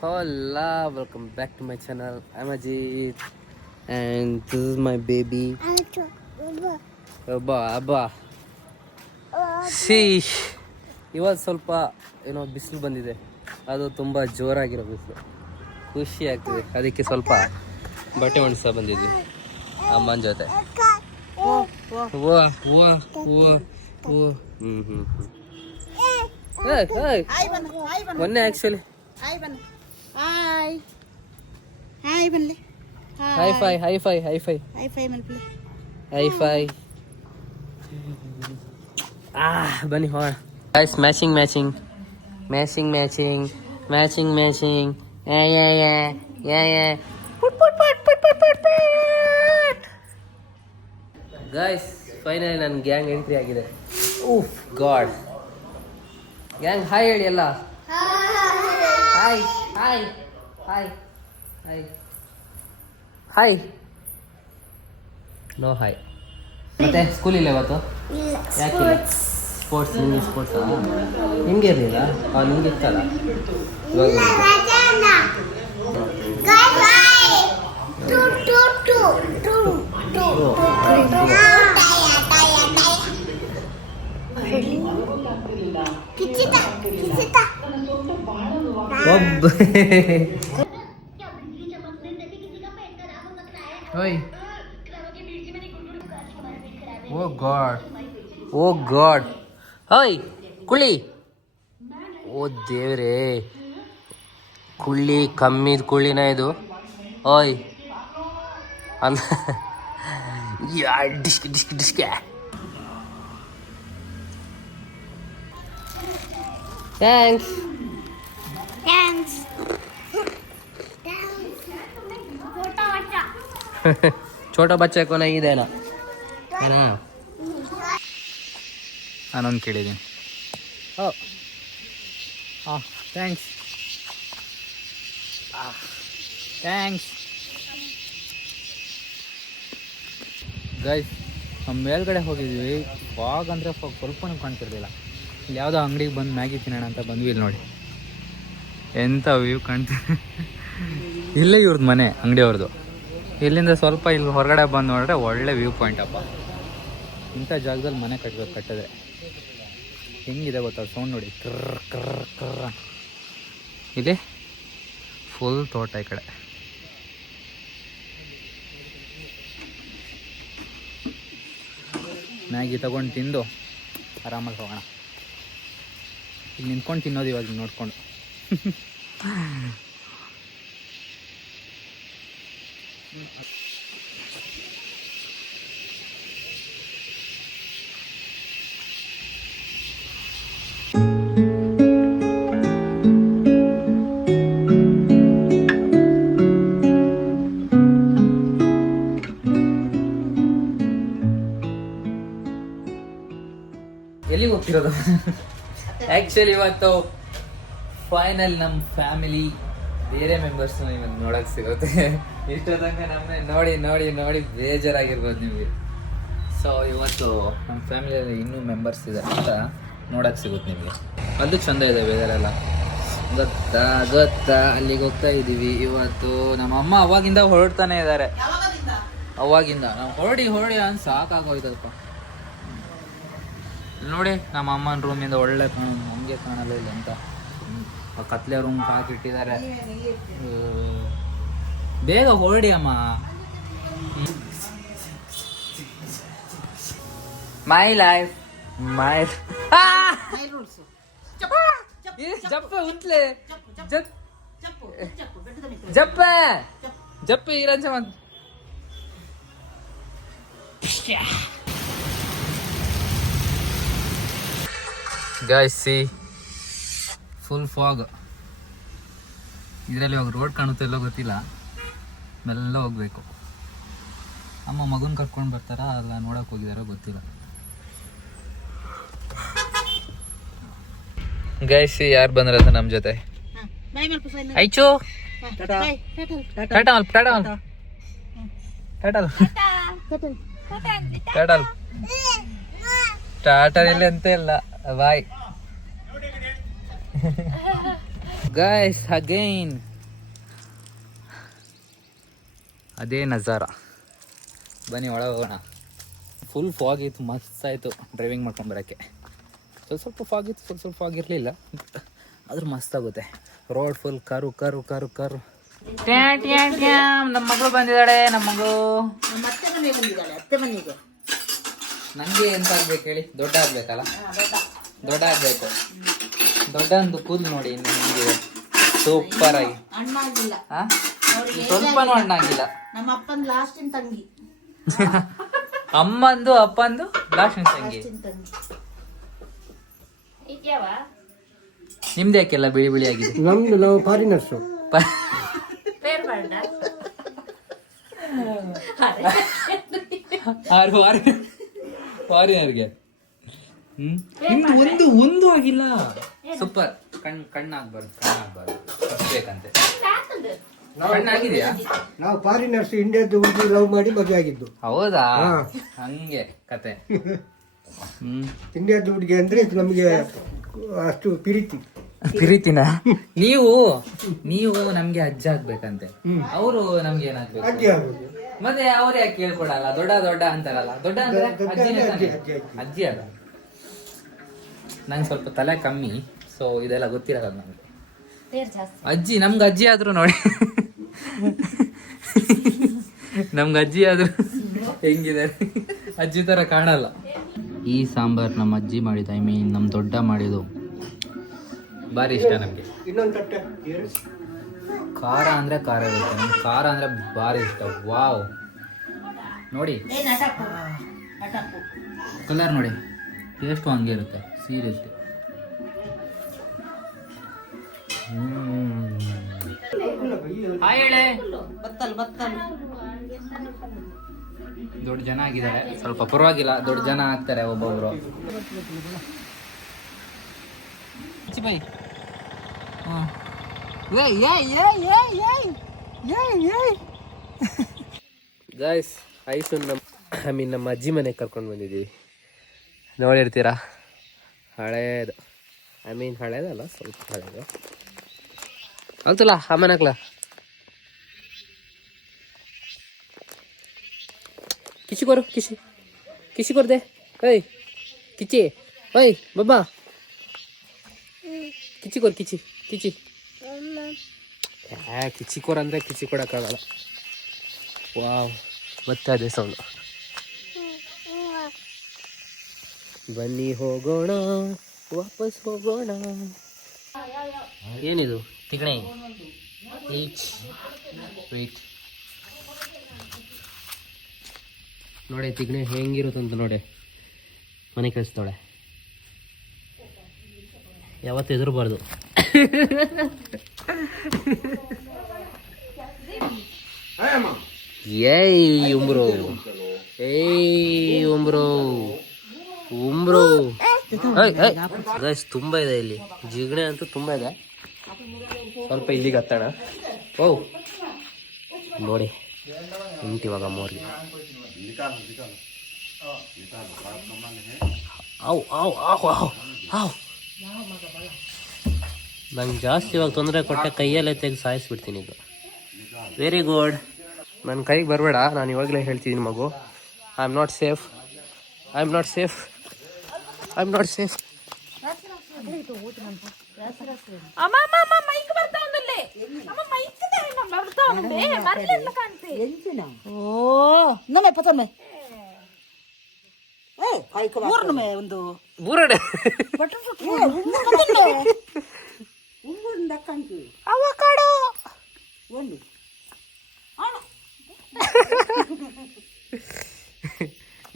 Hola, welcome back to my channel. I'm Ajit and this is my baby. Abba. See, ಇವತ್ತು ಸ್ವಲ್ಪ ಏನೋ ಬಿಸಿಲು ಬಂದಿದೆ, ಅದು ತುಂಬ ಜೋರಾಗಿರೋ ಬಿಸಿಲು, ಖುಷಿ ಆಗ್ತಿದೆ. ಅದಕ್ಕೆ ಸ್ವಲ್ಪ ಬಟ್ಟೆ ಒಣಗಿಸ ಬಂದಿದ್ವಿ ಅಮ್ಮನ ಜೊತೆ. ಮೊನ್ನೆ ಆ್ಯಕ್ಚುಲಿ ಹೈ ಬನ್ನಿ ಹೋಗೋಣ. ಗೈಸ್, ಮ್ಯಾಚಿಂಗ್ ಗೈಸ್, ಫೈನಲಿ ನನ್ನ ಗ್ಯಾಂಗ್ ಎಂಟ್ರಿ ಆಗಿದೆ. ಓಹ್ ಗಾಡ್, ಗ್ಯಾಂಗ್ ಹಾಯ್ ಹೇಳಿ ಎಲ್ಲ. Hi hi hi hi hi. No hi. ಮತ್ತೆ ಸ್ಕೂಲ್ ಇಲ್ಲ ಇವತ್ತು? ಯಾಕಿಲ್ಲ? ಸ್ಪೋರ್ಟ್ಸ್, ನಿಮಗೆ ಸ್ಪೋರ್ಟ್ಸಾ? ನಿಮಗೆ ಇರಲಿಲ್ಲ? ನಿಮ್ಗೆ ಇತ್ತಲ್ಲ ಇವಾಗ. ಓ ಗಾಡ್ ಹೋಯ್ ಕುಳ್ಳಿ. ಓ ದೇವ್ರೇ, ಕುಳ್ಳಿ ಕಮ್ಮಿದ ಕುಳ್ಳಿನ ಇದು. ಓಯ್ ಅಲ್ಲ, ಡಿಸ್ಕ್ ಡಿಸ್ಕ್ ಡಿಸ್ಕ್. ಥ್ಯಾಂಕ್ಸ್. छोटा बच्चा को नहीं देना है ना. ನಾನೊಂದು ಕೇಳಿದ್ದೀನಿ. ಥ್ಯಾಂಕ್ಸ್. ಗೈಸ್, ನಮ್ಮ ಮೇಲ್ಗಡೆ ಹೋಗಿದ್ವಿ. ಫಾಗ್ ಅಂದರೆ ಸ್ವಲ್ಪನೂ ಕಾಣ್ತಿರ್ಲಿಲ್ಲ. ಇಲ್ಲಿ ಯಾವುದೋ ಅಂಗಡಿಗೆ ಬಂದು ಮ್ಯಾಗಿ ತಿನ್ನೋಣ ಅಂತ ಬಂದ್ವಿ. ಇಲ್ಲಿ ನೋಡಿ ಎಂಥ ವ್ಯೂ ಕಾಣ್ತಿದೆ. ಇಲ್ಲೇ ಇವ್ರದ್ದು ಮನೆ, ಅಂಗಡಿಯವ್ರದ್ದು. ಇಲ್ಲಿಂದ ಸ್ವಲ್ಪ ಇಲ್ಲಿ ಹೊರಗಡೆ ಬಂದು ನೋಡಿದ್ರೆ ಒಳ್ಳೆ ವ್ಯೂ ಪಾಯಿಂಟ್ ಅಪ್ಪ. ಇಂಥ ಜಾಗದಲ್ಲಿ ಮನೆ ಕಟ್ಟಿದ್ರೆ ಹೆಂಗಿದೆ ಗೊತ್ತಾ? ಸೌಂಡ್ ನೋಡಿ, ಕರ್ರ ಕರ್ರ ಕರ್ರ. ಇಲ್ಲಿ ಫುಲ್ ತೋಟ. ಈ ಕಡೆ ಮ್ಯಾಗಿ ತಗೊಂಡು ತಿಂದು ಆರಾಮಾಗಿ ಹೋಗೋಣ. ಇಲ್ಲಿ ನಿಂತ್ಕೊಂಡು ತಿನ್ನೋದು ಇವಾಗ ನೋಡ್ಕೊಂಡು. ಎಲ್ಲಿಗೆ ಹೋಗ್ತಿರೋದು? ಆ್ಯಕ್ಚುಲಿ ಇವತ್ತು ಫೈನಲ್ ನಮ್ಮ ಫ್ಯಾಮಿಲಿ ಬೇರೆ ಮೆಂಬರ್ಸ್ನ ನಿಮಗೆ ನೋಡೋಕೆ ಸಿಗುತ್ತೆ. ಇಷ್ಟ ತನಕ ನಮ್ಮನ್ನ ನೋಡಿ ನೋಡಿ ನೋಡಿ ಬೇಜಾರಾಗಿರ್ಬೋದು ನಿಮಗೆ. ಸೊ ಇವತ್ತು ನಮ್ಮ ಫ್ಯಾಮಿಲಿಯಲ್ಲಿ ಇನ್ನೂ ಮೆಂಬರ್ಸ್ ಇದ್ದಾರೆ ಅಂತ ನೋಡೋಕೆ ಸಿಗುತ್ತೆ ನಿಮಗೆ. ಅದು ಚೆಂದ ಇದೆ ವೆದರೆಲ್ಲ. ಗೊತ್ತಾ ಅಲ್ಲಿಗೆ ಹೋಗ್ತಾ ಇದ್ದೀವಿ ಇವತ್ತು. ನಮ್ಮಮ್ಮ ಅವಾಗಿಂದ ಹೊರಡ್ತಾನೆ ಇದ್ದಾರೆ. ಅವಾಗಿಂದ ನಾವು ಹೊರಡಿ ಅಂತ ಸಾಕಾಗೋಯ್ತಪ್ಪ. ನೋಡಿ, ನಮ್ಮ ಅಮ್ಮನ ರೂಮಿಂದ ಒಳ್ಳೆ ನಮಗೆ ಕಾಣಲ್ಲ ಇಲ್ಲ ಅಂತ ಕತ್ಲೆ ರೂಮ್ ಹಾಕಿಟ್ಟಿದ್ದಾರೆ. ಬೇಗ ಹೊರಡಿ ಅಮ್ಮ. ಮೈ ಲೈಫ್ ಮೈ ಜಪ್ಪೆ ಉಂಟ್ಲೆ ಜಪ್ಪೆ ಇರಂಚ ಮಂತ್. Guys, see, full fog. ಇದರಲ್ಲಿ ಇವಾಗ ರೋಡ್ ಕಾಣುತ್ತೆ ಎಲ್ಲೋ ಗೊತ್ತಿಲ್ಲ. ಮೆಲ್ಲ ಹೋಗ್ಬೇಕು. ಅಮ್ಮ ಮಗನ ಕರ್ಕೊಂಡು ಬರ್ತಾರ ಅಲ್ಲ ನೋಡಕ್ ಹೋಗಿದಾರೋ ಗೊತ್ತಿಲ್ಲ. ಗೈಸ್, ಯಾರು ಬಂದ್ರಂತ ನಮ್ಮ ಜೊತೆ? ಐಚು ಟಾಟಾ ಇಲ್ಲಿ ಅಂತ ಇಲ್ಲ. ಬಾಯ್ ಗೈಸ್, ಅಗೈನ್ ಅದೇ ನಜಾರ. ಬನ್ನಿ ಒಳಗೆ ಹೋಗೋಣ. ಫುಲ್ ಫಾಗ್ ಇತ್ತು, ಮಸ್ತ್ ಆಯಿತು ಡ್ರೈವಿಂಗ್ ಮಾಡ್ಕೊಂಡು ಬರೋಕ್ಕೆ. ಸ್ವಲ್ಪ ಫಾಗ್ ಇತ್ತು, ಸ್ವಲ್ಪ ಫಾಗ್ ಇರಲಿಲ್ಲ, ಆದ್ರೂ ಮಸ್ತ್ ಆಗುತ್ತೆ. Road full car car car car. ನಮ್ಮ ಮಗಳು ಬಂದಿದ್ದಾಳೆ. ನಮ್ಮ ಮಗಳು ನನಗೆ ಎಂತ ಆಗ್ಬೇಕು ಹೇಳಿ? ದೊಡ್ಡ ಆಗ್ಬೇಕಲ್ಲ, ದೊಡ್ಡ ಆಗ್ಬೇಕು. ದೊಡ್ಡ ಒಂದು ಕೂದಲು ನೋಡಿ ಇನ್ನು ಹೆಂಗಿದೆ, ಸೂಪರ್ ಆಗಿ. ಸ್ವಲ್ಪನೂ ಹಣ್ಣಾಗಿಲ್ಲ. ನಮ್ಮ ಅಪ್ಪನ ಲಾಸ್ಟಿನ ತಂಗಿ. ಅಮ್ಮಂದು ಅಪ್ಪಂದು ಲಾಸ್ಟಿನ ತಂಗಿ. ನಿಮ್ದು ಯಾಕೆಲ್ಲ ಬಿಳಿ ಬಿಳಿ ಆಗಿದೆ? ನಮ್ದು ನಾವು ಫಾರಿನರ್ಸು. ಫಾರಿನರ್ಗೆ ಒಂದು ಒಂದು ಆಗಿಲ್ಲ. ಸೂಪರ್. ಕಣ್ಣಾಗ್ಬಾರ್ದು ಬೇಕಂತೆ. ಕಣ್ಣಾಗಿದೆಯಾ? ನಾವು ಫಾರಿನರ್ಸ್, ಇಂಡಿಯಾದ ಹುಡುಗಿ ಲವ್ ಮಾಡಿ ಮದುವೆ ಆಗಿದ್ದು. ಹೌದಾ? ಹಂಗೆ ಕತೆ. ಇಂಡಿಯಾದ ಹುಡುಗಿ ಅಂದ್ರೆ ನಮಗೆ ಅಷ್ಟು ಪ್ರೀತಿನ. ನೀವು ನಮ್ಗೆ ಅಜ್ಜ ಆಗ್ಬೇಕಂತೆ, ಅವರು ನಮ್ಗೆ ಏನಾಗ್ಬೇಕು? ಅಜ್ಜಿ ಆಗೋದು. ಮತ್ತೆ ಅವ್ರು ಯಾಕೆ ಕೇಳ್ಕೊಡಲ್ಲ? ದೊಡ್ಡ ದೊಡ್ಡ ಅಂತಾರಲ್ಲ. ದೊಡ್ಡ ಅಂದ್ರೆ ಅಜ್ಜಿ ಅಲ್ಲ. ನಂಗೆ ಸ್ವಲ್ಪ ತಲೆ ಕಮ್ಮಿ, ಸೊ ಇದೆಲ್ಲ ಗೊತ್ತಿರಲ್ಲ ನಮ್ಗೆ. ಅಜ್ಜಿ ನಮ್ಗೆ ಅಜ್ಜಿ ಆದ್ರು ನೋಡಿ, ನಮ್ಗೆ ಅಜ್ಜಿ ಆದ್ರು ಹೆಂಗಿದ್ದಾರೆ, ಅಜ್ಜಿ ತರ ಕಾಣಲ್ಲ. ಈ ಸಾಂಬಾರ್ ನಮ್ಮ ಅಜ್ಜಿ ಮಾಡಿದ, ನಮ್ಮ ದೊಡ್ಡ ಮಾಡಿದ್ದು ಭಾರಿ ಇಷ್ಟ ನಮ್ಗೆ. ಖಾರ ಅಂದ್ರೆ ಖಾರ ಇರುತ್ತೆ, ನಮ್ಗೆ ಖಾರ ಅಂದ್ರೆ ಭಾರಿ ಇಷ್ಟ. ವಾವ್, ನೋಡಿ ಕಲರ್ ನೋಡಿ ಎಷ್ಟು ಹಂಗೆ ಇರುತ್ತೆ, ಸೀರಿಯಸ್ಲಿ. ದೊಡ್ಡ ಜನ ಆಗಿದ್ದಾರೆ, ಸ್ವಲ್ಪ ಪರವಾಗಿಲ್ಲ, ದೊಡ್ಡ ಜನ ಆಗ್ತಾರೆ ಒಬ್ಬೊಬ್ರು. ಗಾಯ್ಸ್, ಐಸು ನಮ್ಮ ಅಜ್ಜಿ ಮನೆಗೆ ಕರ್ಕೊಂಡು ಬಂದಿದ್ದೀವಿ. ನೋಡಿರ್ತೀರಾ, ಹಳೇದು. ಹಳೇದಲ್ಲ, ಸ್ವಲ್ಪ ಹಳೇದು ಆಗ್ತಲ್ಲ. ಆಮೇನಾಗ್ಲ ಕಿಚಿ ಕೊರು, ಕಿಸಿ ಕೊರ್ದೆ. ಏಯ್ ಕಿಚಿ, ಓಯ್ ಬಾಬಾ ಕಿಚಿ ಕೊರ್, ಕಿಚಿ ಕಿಚಿ ಕೊರ್ ಅಂದರೆ ಕಿಚಿ ಕೊಡೋಕ್ಕಾಗಲ್ಲ. ವಾವ್, ಬರ್ತಾ ಇದೆ ಸೌಂಡು. ಬನ್ನಿ ಹೋಗೋಣ, ವಾಪಸ್ ಹೋಗೋಣ. ಏನಿದು? ತಿಗಣೆ. ವೇಟ್ ನೋಡಿ, ತಿಗಣೆ ಹೆಂಗಿರುತ್ತಂತ ನೋಡಿ. ಮನೆ ಕಳಿಸ್ತಾಳೆ, ಯಾವತ್ತು ಹೆದರಬಾರ್ದು. ಏಯ್ ಉಂಬ್ರೋ, ಉಂಬ್ರೋ. ಗೈಸ್, ತುಂಬ ಇದೆ ಇಲ್ಲಿ, ಜಿಗಣೆ ಅಂತೂ ತುಂಬ ಇದೆ. ಸ್ವಲ್ಪ ಇಲ್ಲಿಗೆ ಹತ್ತೋಣ. ಓ ನೋಡಿ, ಇವಾಗ ಮೋರ್ಗೆ. ನಂಗೆ ಜಾಸ್ತಿ ಇವಾಗ ತೊಂದರೆ ಕೊಟ್ಟೆ, ಕೈಯಲ್ಲೇ ತೆಗೆದು ಸಾಯಿಸ್ಬಿಡ್ತೀನಿ ಈಗ. Very good. ನನ್ನ ಕೈಗೆ ಬರಬೇಡ, ನಾನು ಇವಾಗಲೇ ಹೇಳ್ತಿದ್ದೀನಿ ಮಗು. I am not safe.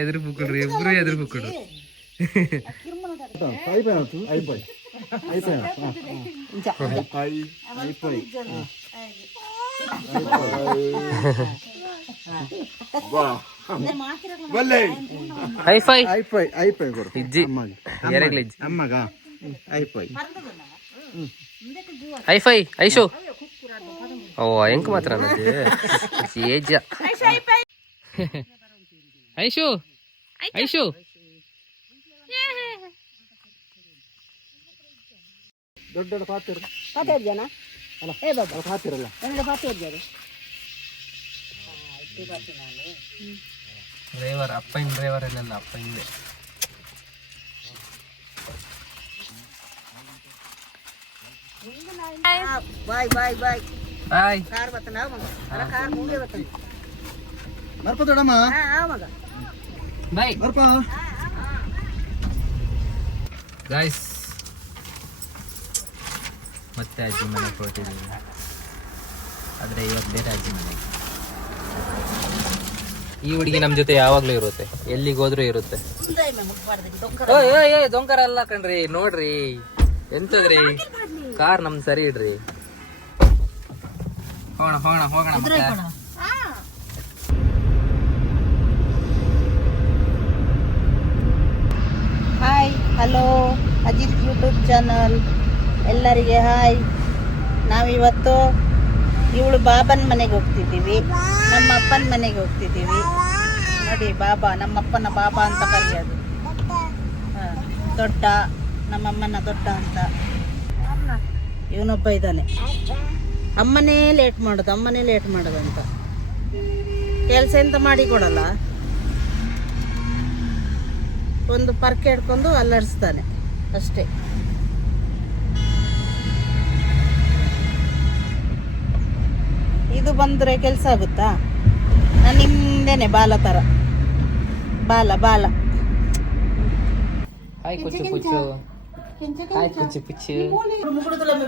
ಎದುರು ಬುಕ್ಕಡ್ರಿ, ಇಬ್ರು ಎದುರು ಬುಕ್ಕಡು. ಹೈಫೈ ಇಜ್ಜಿ ಎರೆಗ್ಲಿಜ್ಜಿ ಅಮ್ಮಗ ಹೈಫೈ ಐಶು. ಓ ಹೆಂಗ್ ಮಾತ್ರ ಏಜ ಐಶು ಐಶು ದೊಡ್ಡ ದೊಡ್ಡ ಪಾತ್ರೆ ಜನ ಅಲ್ಲ, ಏ ಬಾಬಾ ಪಾತಿರಲ್ಲ, ಎರಡು ಪಾತ್ರೆ ಇದ್ದಾರೆ. ಡ್ರೈವರ್ ಅಪ್ಪನ ಡ್ರೈವರ್ ಅಲ್ಲೆಲ್ಲ ಅಪ್ಪ ಹಿಂದೆ. ಬಾಯ್ ಬಾಯ್ ಬಾಯ್ ಬಾಯ್. ಕಾರ್ ಬತ್ತನ ಮಗ ಅಲ್ಲ ಕಾರ್ ಮುಂದೆ ಬತ್ತನ ಬರ್ಪ ದೊಡ್ಡಮ್ಮ ಮಗ ಬಾಯ್. ಬರ್ಪ. ಗಾಯ್ಸ್ ಮತ್ತೆ ಅಜ್ಜಿ ಮನೆಗೆ ಹೊರಟಿದ್ದೀವಿ. ಆದರೆ ಇವತ್ತು ಬೇರೆ ಅಜ್ಜಿ ಮನೆಗೆ. ಈ ಹುಡುಗಿ ನಮ್ಮ ಜೊತೆ ಯಾವಾಗಲೂ ಇರುತ್ತೆ, ಎಲ್ಲಿಗೆ ಹೋದ್ರೂ ಇರುತ್ತೆ. ದೊಂಕರ ಅಲ್ಲ ಕಣ್ರಿ, ನೋಡ್ರಿ ಎಂತದ್ರಿ ಕಾರ್ ನಮ್ದು ಸರಿ ಇಡ್ರಿ. ಹೋಗೋಣ ಹೋಗೋಣ ಹೋಗೋಣ ಮತ್ತೆ. Hi hello Ajith YouTube channel ಎಲ್ಲರಿಗೆ ಹಾಯ್. ನಾವಿವತ್ತು ಇವಳು ಬಾಬನ ಮನೆಗೆ ಹೋಗ್ತಿದ್ದೀವಿ, ನಮ್ಮ ಅಪ್ಪನ ಮನೆಗೆ ಹೋಗ್ತಿದ್ದೀವಿ. ನೋಡಿ ಬಾಬಾ, ನಮ್ಮಪ್ಪನ ಬಾಬಾ ಅಂತ ಕರೆಯೋದು. ದೊಡ್ಡ, ನಮ್ಮಮ್ಮನ ದೊಡ್ಡ ಅಂತ. ಇವನೊಬ್ಬ ಇದ್ದಾನೆ, ಅಮ್ಮನೇ ಲೇಟ್ ಮಾಡೋದು ಅಂತ. ಕೆಲಸ ಎಂತ ಮಾಡಿ ಕೊಡಲ್ಲ, ಒಂದು ಪರ್ಕೆ ಹಿಡ್ಕೊಂಡು ಅಲ್ಲಾಡಿಸ್ತಾನೆ ಅಷ್ಟೇ. ಇದು ಬಂದರೆ ಕೆಲಸ ಆಗುತ್ತಾ? ನಾನು ನಿಮ್ದೇನೆ ಬಾಲ ಥರ, ಬಾಲ ಬಾಲ. ಹಾಯ್ ಕುಚ್ಚು ಪುಚ್ಚು, ಹಾಯ್ ಕುಚ್ಚು ಪುಚ್ಚು.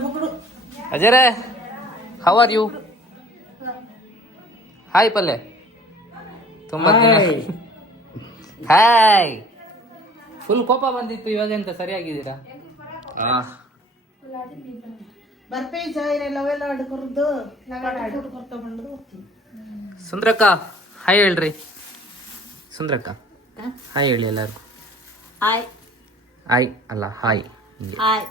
ಮುಗುಡು ಅಜಯರೇ, ಹೌ ಆರ್ ಯು? ಹಾಯ್ ಪಲ್ಲೆ, ತುಂಬಾ ದಿನ. ಹಾಯ್. ಫುಲ್ ಕೋಪ ಬಂದಿತ್ತು, ಇವಾಗ ಎಂತ ಸರಿಯಾಗಿದ್ದೀರಾ? ಬರ್ಪೇ ಜಾಯಿರೆಲ್ಲವೆಲ್ಲ ಅಡ್ಕೊರ್ದು ಕೊಡ್ಕೊಂಡು ಸುಂದ್ರಕ್ಕ ಹಾಯ್ ಹೇಳ್ರಿ. ಸುಂದ್ರಕ್ಕ ಹಾಯ್ ಹೇಳಿ ಎಲ್ಲರಿಗೂ. ಹಾಯ್ ಹಾಯ್ ಅಲ್ಲ ಹಾಯ್. ಹಾಯ್.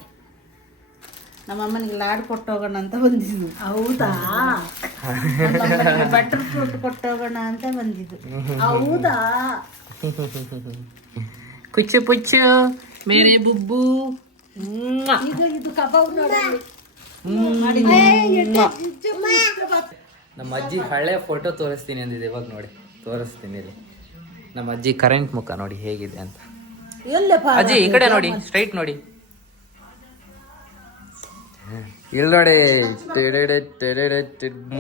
ನಮ್ಮ ಅಮ್ಮನಿಗೆ ಲಾಡು ಕೊಟ್ಟೋಗೋಣ ಅಂತ ಬಂದಿದ್ದು. ಹೌದಾ? ಬಟರ್ ಫ್ರೂಟ್ ಕೊಟ್ಟೋಗೋಣ ಅಂತ ಬಂದಿದ್ದು. ಹೌದಾ? ಕುಚ್ಚು ಪುಚ್ಚು ಮೇರೆ ಬುಬ್ಬು. ಇದು ಕಬಾಬ್ ನೋಡಿ. ನಮ್ಮ ಅಜ್ಜಿ ಹಳೆ ಫೋಟೋ ತೋರಿಸ್ತೀನಿ ಅಂದಿದೆ, ಇವಾಗ ನೋಡಿ ತೋರಿಸ್ತೀನಿ ಇಲ್ಲಿ. ನಮ್ಮ ಅಜ್ಜಿ ಕರೆಂಟ್ ಮುಖ ನೋಡಿ ಹೇಗಿದೆ ಅಂತ. ಅಜ್ಜಿ ಈ ಕಡೆ ನೋಡಿ, ಸ್ಟ್ರೈಟ್ ನೋಡಿ. ಇಲ್ಲಿ ನೋಡಿ,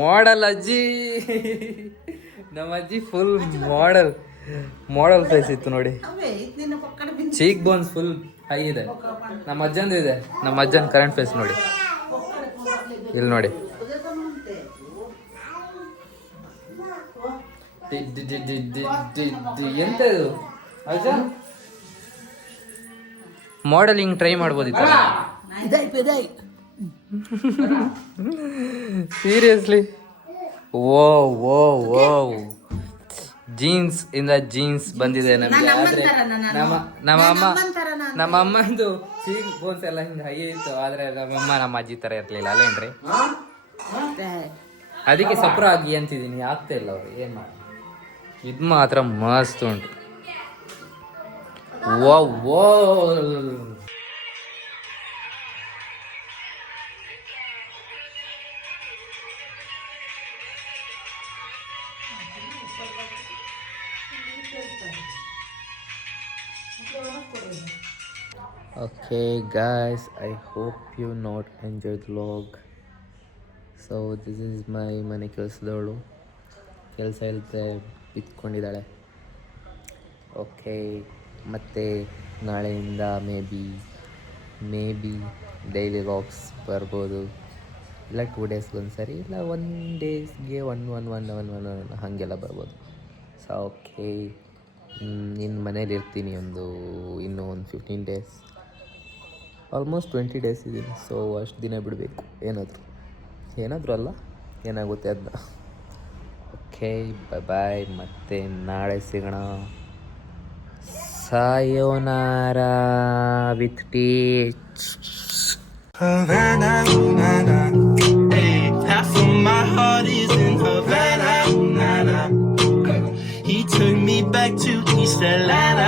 ಮಾಡಲ್ ಅಜ್ಜಿ. ನಮ್ಮ ಅಜ್ಜಿ ಫುಲ್ ಮಾಡಲ್ ಫೇಸ್ ಇತ್ತು ನೋಡಿ. ಚೀಕ್ ಬೋನ್ಸ್ ಫುಲ್ ಹೈ ಇದೆ. ನಮ್ಮ ಅಜ್ಜಂದು ಇದೆ, ನಮ್ಮ ಅಜ್ಜನ್ ಕರೆಂಟ್ ಫೇಸ್ ನೋಡಿ. ಇಲ್ಲಿ ನೋಡಿ, ಎಂತ ಇದು ಅಜ್ಜ? ಮಾಡೆಲಿಂಗ್ ಟ್ರೈ ಮಾಡ್ಬೋದಿತ್ತು. ಸೀರಿಯಸ್ಲಿ, ಓ ಓ ಓ ಜೀನ್ಸ್ ಇಂದ ಜೀನ್ಸ್ ಬಂದಿದೆ ನಮಗೆ. ಆದ್ರೆ ನಮ್ಮ ಅಮ್ಮಂದು ಚೀಕ್ ಬೋನ್ಸ್ ಎಲ್ಲ ಹಿಂಗೆ ಹೈ ಇತ್ತು, ಆದ್ರೆ ನಮ್ಮಮ್ಮ ನಮ್ಮ ಅಜ್ಜಿ ತರ ಇರ್ಲಿಲ್ಲ ಅಲ್ಲೇನ್ರಿ? ಅದಕ್ಕೆ ಸಪ್ರ ಆಗಿ ಅಂತಿದ್ದೀನಿ, ಆಗ್ತಾ ಇಲ್ಲ ಅವ್ರು. ಏನ್ ಮಾಡಿ, ಇದು ಮಾತ್ರ ಮಸ್ತ್ ಉಂಟು. ಓ ಓ Okay guys, I hope you not enjoyed the vlog. So this is my ಮನೆ ಕೆಲಸದವಳು, ಕೆಲಸ ಇಲ್ಲದೆ ಬಿತ್ಕೊಂಡಿದ್ದಾಳೆ. ಓಕೆ, ಮತ್ತು ನಾಳೆಯಿಂದ ಮೇ ಬಿ ಡೈಲಿ ವ್ಲಾಗ್ಸ್ ಬರ್ಬೋದು. ಇಲ್ಲ 2 ಡೇಸ್ಗೆ ಒಂದ್ಸರಿ, ಇಲ್ಲ 1 ಡೇಸ್ಗೆ ಒನ್ ಹಾಗೆಲ್ಲ ಬರ್ಬೋದು. ಸೊ ಓಕೆ, ಇನ್ನು ಮನೇಲಿ ಇರ್ತೀನಿ ಇನ್ನೂ ಒಂದು 15 ಡೇಸ್, ಆಲ್ಮೋಸ್ಟ್ 20 ಡೇಸ್ ಇದ್ದೀನಿ. ಸೊ ಅಷ್ಟು ದಿನ ಬಿಡಬೇಕು, ಏನಾದರೂ ಅಲ್ಲ, ಏನಾಗುತ್ತೆ ಅದನ್ನ. ಓಕೆ ಬಾಯ್, ಮತ್ತೆ ನಾಳೆ ಸಿಗೋಣ. ಸಾಯೋನಾರಾ with teach. Half of my heart is in Havana. He took me back to East Atlanta.